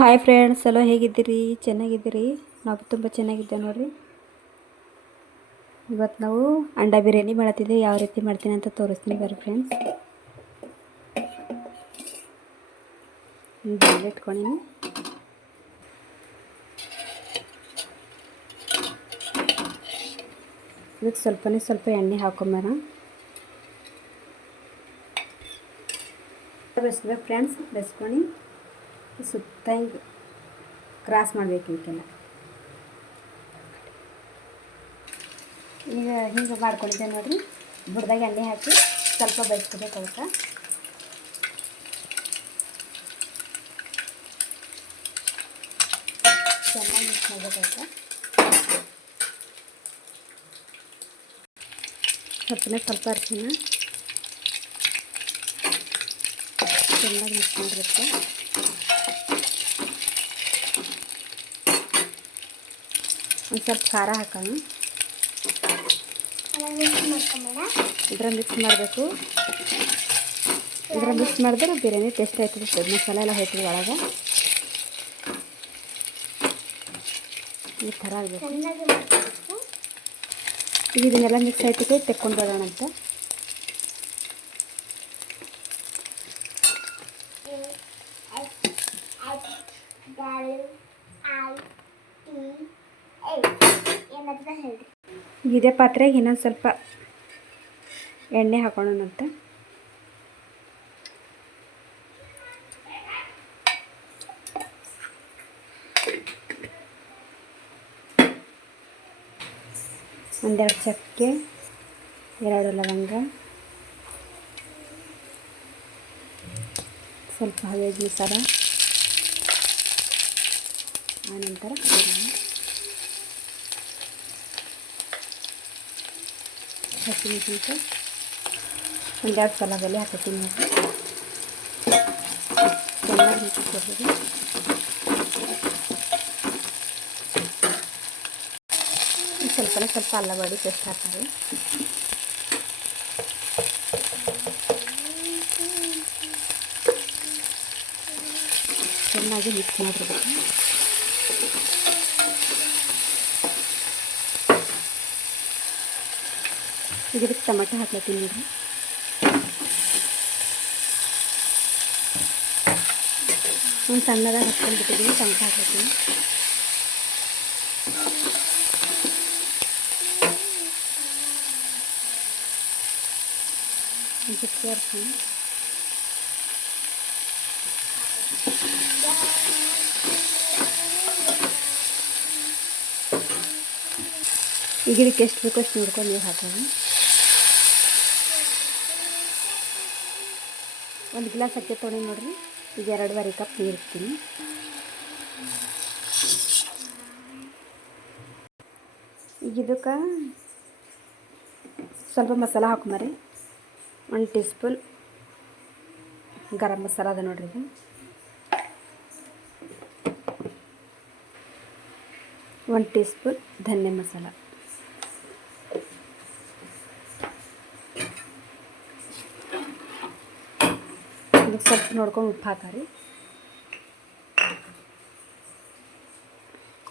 Hi friends ಎಲ್ಲ ಹೇಗಿದ್ದೀರಿ? ಚೆನ್ನಾಗಿದ್ದೀರಿ? ನಾವು ತುಂಬ ಚೆನ್ನಾಗಿದ್ದೇವೆ ನೋಡಿರಿ. ಇವತ್ತು ನಾವು ಅಂಡಾ ಬಿರಿಯಾನಿ ಮಾಡತ್ತಿದ್ದೀವಿ ಯಾವ ರೀತಿ ಮಾಡ್ತೀನಿ ಅಂತ ತೋರಿಸ್ತೀನಿ ಬರ್ರಿ ಫ್ರೆಂಡ್ಸ್ ಇಟ್ಕೊಂಡಿನಿ. ಇದಕ್ಕೆ ಸ್ವಲ್ಪನೇ ಸ್ವಲ್ಪ ಎಣ್ಣೆ ಹಾಕೊಂಬಾರ ಬೆಸ್ಬೇಕು ಫ್ರೆಂಡ್ಸ್ ಬೆಸ್ಕೊಂಡು ಸುತ್ತ ಹಿಂಗೆ ಕ್ರಾಸ್ ಮಾಡಬೇಕು ಇದಕ್ಕೆಲ್ಲ ಈಗ ಹಿಂಗೆ ಮಾಡ್ಕೊಂಡಿದ್ದೆ ನೋಡಿರಿ. ಬುಡ್ದಾಗ ಎಣ್ಣೆ ಹಾಕಿ ಸ್ವಲ್ಪ ಬೇಯಿಸ್ಕೋಬೇಕು ಅದಕ್ಕೆ ಚೆನ್ನಾಗಿ ಮಿಕ್ಸ್ ಮಾಡಬೇಕು ಸ್ವಲ್ಪನೇ ಸ್ವಲ್ಪ ಅರಿಶಿನ. ಚೆನ್ನಾಗಿ ಮಿಕ್ಸ್ ಮಾಡಬೇಕು ಒಂದು ಸ್ವಲ್ಪ ಖಾರ ಹಾಕೋಣ. ಇದರ ಮಿಕ್ಸ್ ಮಾಡಬೇಕು. ಇದರ ಮಿಕ್ಸ್ ಮಾಡಿದ್ರೆ ಬಿರಿಯಾನಿ ಟೇಸ್ಟ್ ಆಯ್ತದೆ. ಮಸಾಲೆ ಎಲ್ಲ ಹೋಯ್ತದೆ ಒಳಗೆ. ಈ ಥರ ಆಗಬೇಕು. ಈಗ ಇದನ್ನೆಲ್ಲ ಮಿಕ್ಸ್ ಆಯ್ತದೆ ತೆಕ್ಕೊಂಡು ಬರೋಣ ಅಂತ. ಇದೇ ಪಾತ್ರೆಗೆ ಇನ್ನೊಂದು ಸ್ವಲ್ಪ ಎಣ್ಣೆ ಹಾಕೋಣಂತ ಒಂದೆರಡು ಚಕ್ಕೆ ಎರಡು ಲವಂಗ ಸ್ವಲ್ಪ ಹಾಗೆ ಮಸಾಲ. ಆನಂತರ ಹಸಿಮೆಣಸಿನ್ಕಾಯಿ ಒಂದೆರಡು ಸಲ ಬೆಲೆ ಹಾಕೋತೀನಿ ನೋಡಿ ಚೆನ್ನಾಗಿ ಮಿಕ್ಸ್ ಕೊಡ್ಬೋದು ಸ್ವಲ್ಪನೇ ಸ್ವಲ್ಪ ಅಲ್ಲ ಬಾಡಿ ಪೇಸ್ಟ್ ಹಾಕ್ತಾರೆ ಚೆನ್ನಾಗಿ ಮಿಕ್ಸ್ ಮಾಡಿರ್ಬೇಕು ಇದಕ್ಕೆ ಟೊಮೆಟೊ ಹಾಕ್ಲತ್ತೀನಿ ನೋಡಿರಿ ಒಂದು ಸಣ್ಣದಾಗ ಹಾಕ್ಕೊಂಡು ಬಿಟ್ಟಿದ್ದೀನಿ ಟೊಮೆಟೊ ಹಾಕ್ಲತ್ತೀನಿ ಒಂದು ಸೇರ್ಕೊಂಡು ಈಗ ಇದಕ್ಕೆ ಎಷ್ಟು ಬೇಕೋ ಅಷ್ಟು ನೋಡ್ಕೊಂಡು ನೀರು ಹಾಕೋಣ. ಒಂದು ಗ್ಲಾಸ್ ಅಕ್ಕಿ ತೊಗೊಂಡು ನೋಡ್ರಿ. ಈಗ ಎರಡೂವರೆ ಕಪ್ ನೀರು ಇರ್ತೀನಿ ಈಗ ಇದಕ್ಕೆ ಸ್ವಲ್ಪ ಮಸಾಲ ಹಾಕೊಂಬರಿ ಒಂದು ಟೀ ಸ್ಪೂನ್ ಗರಂ ಮಸಾಲ ಅದ ನೋಡ್ರಿ ಇದು. ಒಂದು ಟೀ ಧನ್ಯ ಮಸಾಲ. ಇದಕ್ಕೆ ಸ್ವಲ್ಪ ನೋಡ್ಕೊಂಡು ಉಪ್ಪು ಹಾಕಾರಿ.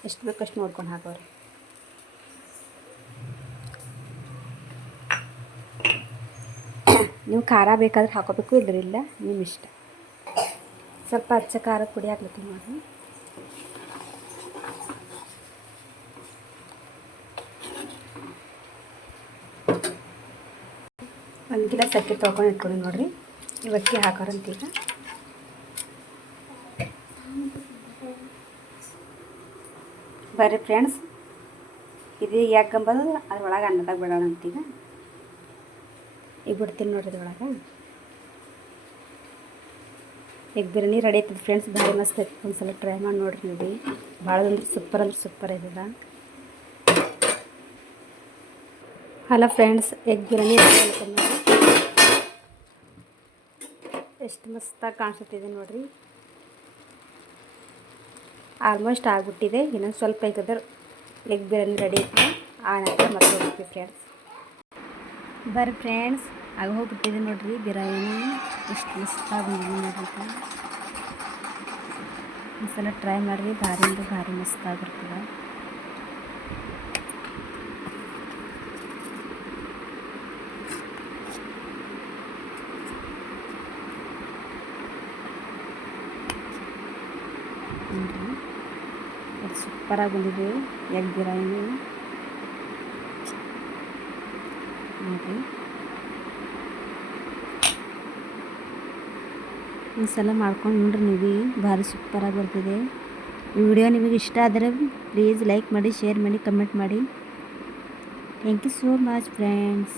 ಎಷ್ಟು ಬೇಕಷ್ಟು ನೋಡ್ಕೊಂಡು ಹಾಕೋರಿ. ನೀವು ಖಾರ ಬೇಕಾದ್ರೆ ಹಾಕೋಬೇಕು ಇಲ್ಲ ನಿಮ್ಮ ಇಷ್ಟ. ಸ್ವಲ್ಪ ಅಚ್ಚ ಖಾರ ಪುಡಿ ಹಾಕ್ಲತ್ತೀನಿ ನೋಡಿ ಒಂದು ಗಿಡ ಅಕ್ಕಿ ತೊಳ್ಕೊಂಡು ಇಟ್ಕೊಳ್ಳಿ ನೋಡಿರಿ. ಇವಕ್ಕಿ ಹಾಕೋರಂತ ಈಗ. ಬರ್ರಿ ಫ್ರೆಂಡ್ಸ್ ಇದು ಯಾಕಂಬದು ಅದ್ರೊಳಗೆ ಅನ್ನದಾಗ ಬಿಡೋಣ ಅಂತೀಗ. ಈಗ ಬಿಡ್ತೀನಿ ನೋಡ್ರಿ ಇದ್ರೊಳಗೆ. ಈಗ ಬಿರಿಯಾನಿ ರೆಡಿ ಆಯ್ತದೆ ಫ್ರೆಂಡ್ಸ್ ಭಾಳ ಮಸ್ತ್ ಐತಿ. ಒಂದ್ಸಲ ಟ್ರೈ ಮಾಡಿ ನೋಡ್ರಿ ನೋಡಿ. ಭಾಳ ಅಂದ್ರೆ ಸೂಪರ್ ಅಂದ್ರೆ ಸೂಪರ್ ಇದ್ದದ ಹಲೋ ಫ್ರೆಂಡ್ಸ್ ಎಗ್ ಬಿರಿಯಾನಿ ಎಷ್ಟು ಮಸ್ತಾಗಿ ಕಾಣಿಸುತ್ತಿದೆ ನೋಡಿರಿ. ಆಲ್ಮೋಸ್ಟ್ ಆಗಿಬಿಟ್ಟಿದೆ. ಇನ್ನೊಂದು ಸ್ವಲ್ಪ ಐತದ್ರೆ ಎಗ್ ಬಿರಿಯಾನಿ ರೆಡಿ ಇತ್ತು ಆ ನಂತರ ಮತ್ತೆ ಹೋಗ್ತೀವಿ ಫ್ರೆಂಡ್ಸ್ ಬರ್ರಿ ಫ್ರೆಂಡ್ಸ್ ಆಗ ಹೋಗ್ಬಿಟ್ಟಿದೆ ನೋಡಿರಿ. ಬಿರಿಯಾನಿ ಎಷ್ಟು ಮಸ್ತಾಗಿ ಬಂದಿದೆ ನೋಡ್ರಿ ಈ ಸಲ ಟ್ರೈ ಮಾಡಿರಿ. ಭಾರಿ ಅಂದ್ರೆ ಭಾರಿ ಮಸ್ತ್ ಆಗಿರ್ತದೆ ನೋಡ್ರಿ ಅದು ಸೂಪರಾಗಿ ಬಂದಿದೆ ಎಗ್ ಬಿರಿಯಾನಿ ನೋಡಿ ಈ ಸಲ ಮಾಡ್ಕೊಂಡು ನೋಡ್ರಿ ನೀವು. ಭಾರಿ ಸೂಪರಾಗಿ ಬರ್ತಿದೆ. ಈ ವಿಡಿಯೋ ನಿಮಗೆ ಇಷ್ಟ ಆದರೆ ಪ್ಲೀಸ್ ಲೈಕ್ ಮಾಡಿ ಶೇರ್ ಮಾಡಿ ಕಮೆಂಟ್ ಮಾಡಿ. Thank you so much friends